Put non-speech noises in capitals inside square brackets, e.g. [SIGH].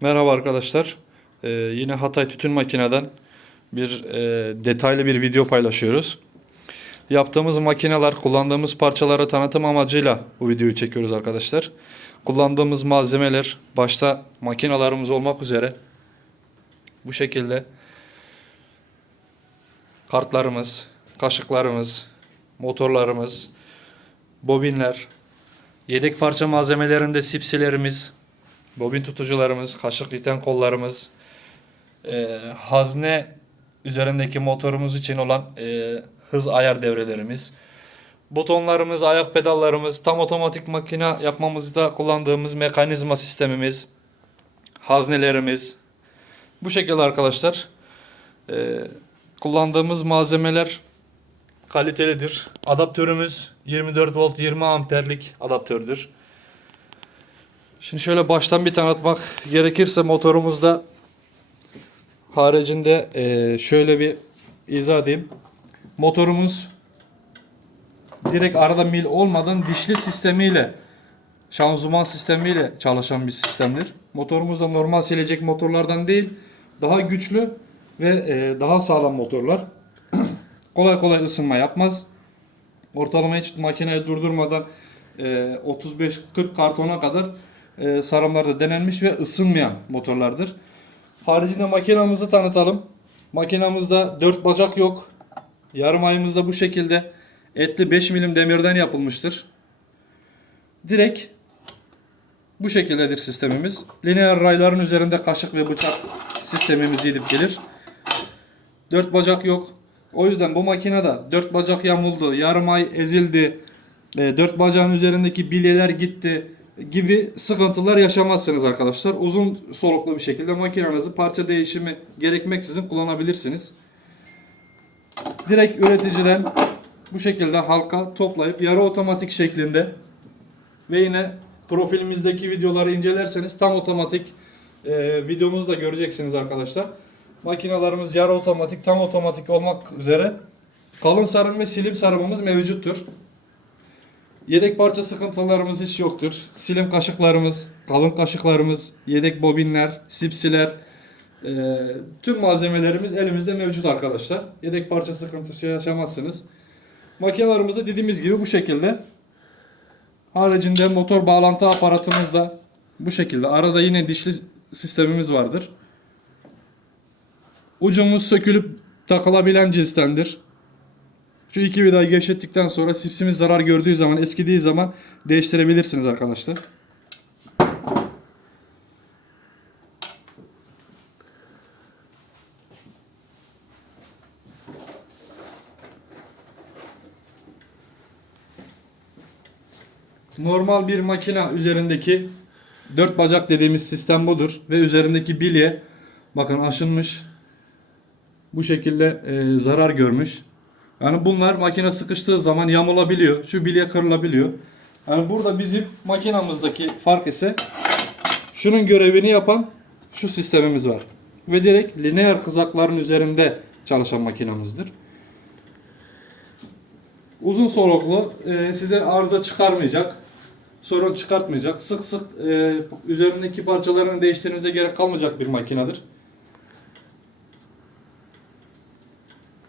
Merhaba arkadaşlar. Ee, yine Hatay Tütün Makine'den bir e, detaylı bir video paylaşıyoruz. Yaptığımız makineler, kullandığımız parçaları tanıtım amacıyla bu videoyu çekiyoruz arkadaşlar. Kullandığımız malzemeler, başta makinalarımız olmak üzere bu şekilde kartlarımız, kaşıklarımız, motorlarımız, bobinler, yedek parça malzemelerinde sipsilerimiz, bobin tutucularımız, kaşık iten kollarımız, e, hazne üzerindeki motorumuz için olan e, hız ayar devrelerimiz, butonlarımız, ayak pedallarımız, tam otomatik makine yapmamızda kullandığımız mekanizma sistemimiz, haznelerimiz. Bu şekilde arkadaşlar. E, kullandığımız malzemeler kalitelidir. Adaptörümüz 24 volt 20 amperlik adaptördür. Şimdi şöyle baştan bir tanıtmak gerekirse motorumuzda haricinde eee, şöyle bir izah edeyim. Motorumuz direkt arada mil olmadan dişli sistemiyle şanzıman sistemiyle çalışan bir sistemdir. Motorumuz da normal silecek motorlardan değil daha güçlü ve eee, daha sağlam motorlar. [CLEARS THROAT] kolay kolay ısınma yapmaz. Ortalama hiç makineyi durdurmadan e, 35-40 kartona kadar e, sarımlarda denenmiş ve ısınmayan motorlardır. Haricinde makinamızı tanıtalım. Makinamızda 4 bacak yok. Yarım ayımız da bu şekilde etli 5 milim demirden yapılmıştır. Direkt bu şekildedir sistemimiz. Lineer rayların üzerinde kaşık ve bıçak sistemimiz gidip gelir. Dört bacak yok. O yüzden bu makinede dört bacak yamuldu, yarım ay ezildi, e, dört bacağın üzerindeki bilyeler gitti gibi sıkıntılar yaşamazsınız arkadaşlar. Uzun soluklu bir şekilde makinenizi parça değişimi gerekmeksizin kullanabilirsiniz. Direkt üreticiden bu şekilde halka toplayıp yarı otomatik şeklinde ve yine profilimizdeki videoları incelerseniz tam otomatik e, videomuzu da göreceksiniz arkadaşlar. Makinalarımız yarı otomatik, tam otomatik olmak üzere kalın sarım ve silim sarımımız mevcuttur. Yedek parça sıkıntılarımız hiç yoktur. Silim kaşıklarımız, kalın kaşıklarımız, yedek bobinler, sipsiler, e, tüm malzemelerimiz elimizde mevcut arkadaşlar. Yedek parça sıkıntısı yaşamazsınız. Makinalarımız da dediğimiz gibi bu şekilde. Haricinde motor bağlantı aparatımız da bu şekilde. Arada yine dişli sistemimiz vardır. Ucumuz sökülüp takılabilen cinstendir. Şu iki vidayı gevşettikten sonra sipsimiz zarar gördüğü zaman, eskidiği zaman değiştirebilirsiniz arkadaşlar. Normal bir makina üzerindeki dört bacak dediğimiz sistem budur ve üzerindeki bilye bakın aşınmış bu şekilde e, zarar görmüş. Yani bunlar makine sıkıştığı zaman yamulabiliyor. Şu bilye kırılabiliyor. Yani burada bizim makinamızdaki fark ise şunun görevini yapan şu sistemimiz var. Ve direkt lineer kızakların üzerinde çalışan makinamızdır. Uzun soluklu e, size arıza çıkarmayacak. Sorun çıkartmayacak. Sık sık e, üzerindeki parçalarını değiştirmenize gerek kalmayacak bir makinedir.